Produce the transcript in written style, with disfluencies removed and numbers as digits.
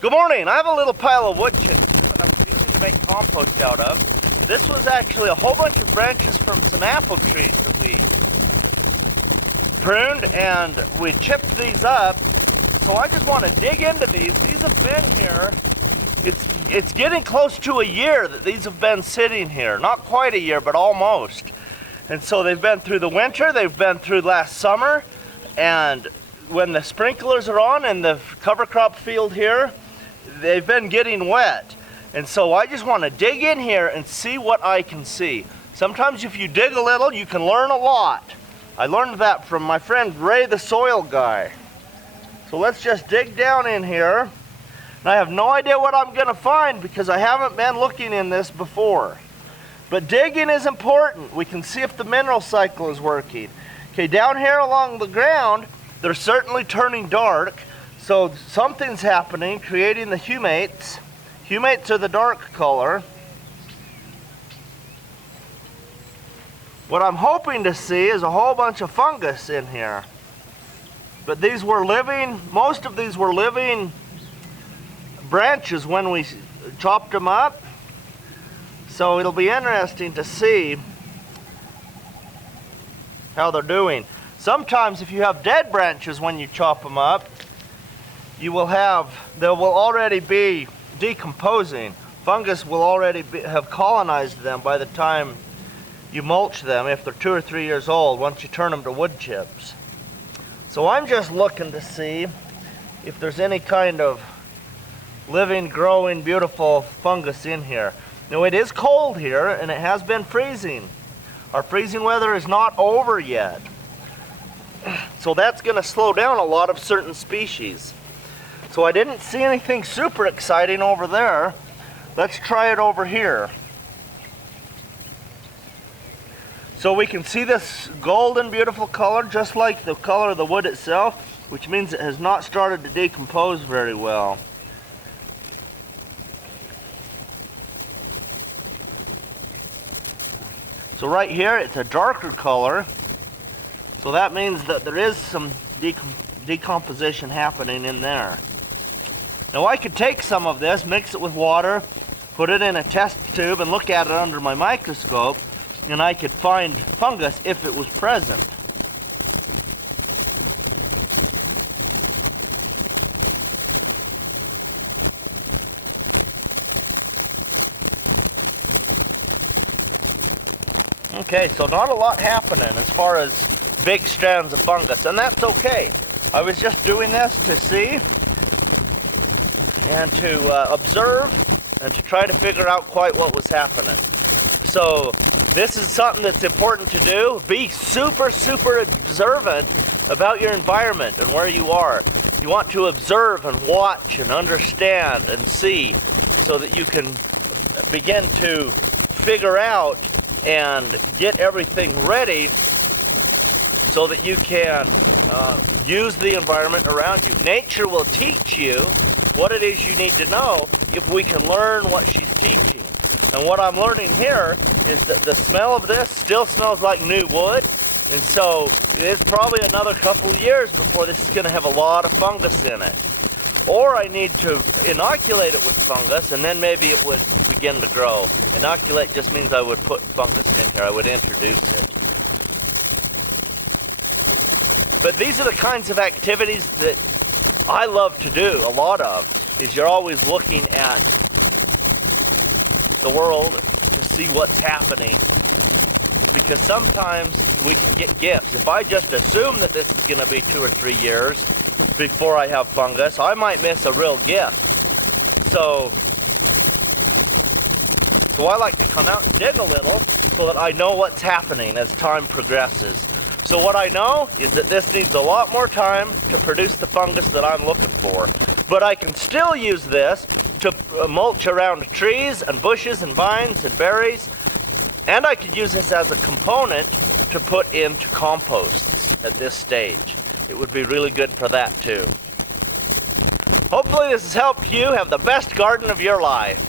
Good morning. I have a little pile of wood chips here that I was using to make compost out of. This was actually a whole bunch of branches from some apple trees that we pruned, and we chipped these up. So I just want to dig into these. These have been here. It's getting close to a year that these have been sitting here. Not quite a year, but almost. And so they've been through the winter, they've been through last summer, and when the sprinklers are on in the cover crop field here, they've been getting wet. And so I just want to dig in here and see what I can see. Sometimes if you dig a little, you can learn a lot. I learned that from my friend Ray the soil guy. So let's just dig down in here. And I have no idea what I'm going to find because I haven't been looking in this before. But digging is important. We can see if the mineral cycle is working. Okay, down here along the ground, they're certainly turning dark. So something's happening, creating the humates. Humates are the dark color. What I'm hoping to see is a whole bunch of fungus in here. But these were living, most of these were living branches when we chopped them up. So it'll be interesting to see how they're doing. Sometimes if you have dead branches when you chop them up, they will already be decomposing. Fungus will already have colonized them by the time you mulch them if they're 2 or 3 years old, once you turn them to wood chips. So I'm just looking to see if there's any kind of living, growing, beautiful fungus in here. Now it is cold here and it has been freezing. Our freezing weather is not over yet. So that's going to slow down a lot of certain species. So I didn't see anything super exciting over there. Let's try it over here. So we can see this golden beautiful color just like the color of the wood itself, which means it has not started to decompose very well. So right here it's a darker color, so that means that there is some decomposition happening in there. Now I could take some of this, mix it with water, put it in a test tube and look at it under my microscope, and I could find fungus if it was present. Okay, so not a lot happening as far as big strands of fungus, and that's okay. I was just doing this to see and to observe and to try to figure out quite what was happening. So this is something that's important to do. Be super observant about your environment and where you are. You want to observe and watch and understand and see so that you can begin to figure out and get everything ready so that you can use the environment around you. Nature will teach you what it is you need to know if we can learn what she's teaching. And what I'm learning here is that the smell of this still smells like new wood, and so it's probably another couple of years before this is going to have a lot of fungus in it. Or I need to inoculate it with fungus, and then maybe it would begin to grow. Inoculate just means I would put fungus in here. I would introduce it. But these are the kinds of activities that I love to do, a lot of, is you're always looking at the world to see what's happening. Because sometimes we can get gifts. If I just assume that this is going to be 2 or 3 years before I have fungus, I might miss a real gift. So I like to come out and dig a little so that I know what's happening as time progresses. So what I know is that this needs a lot more time to produce the fungus that I'm looking for. But I can still use this to mulch around trees and bushes and vines and berries. And I could use this as a component to put into composts at this stage. It would be really good for that too. Hopefully this has helped you have the best garden of your life.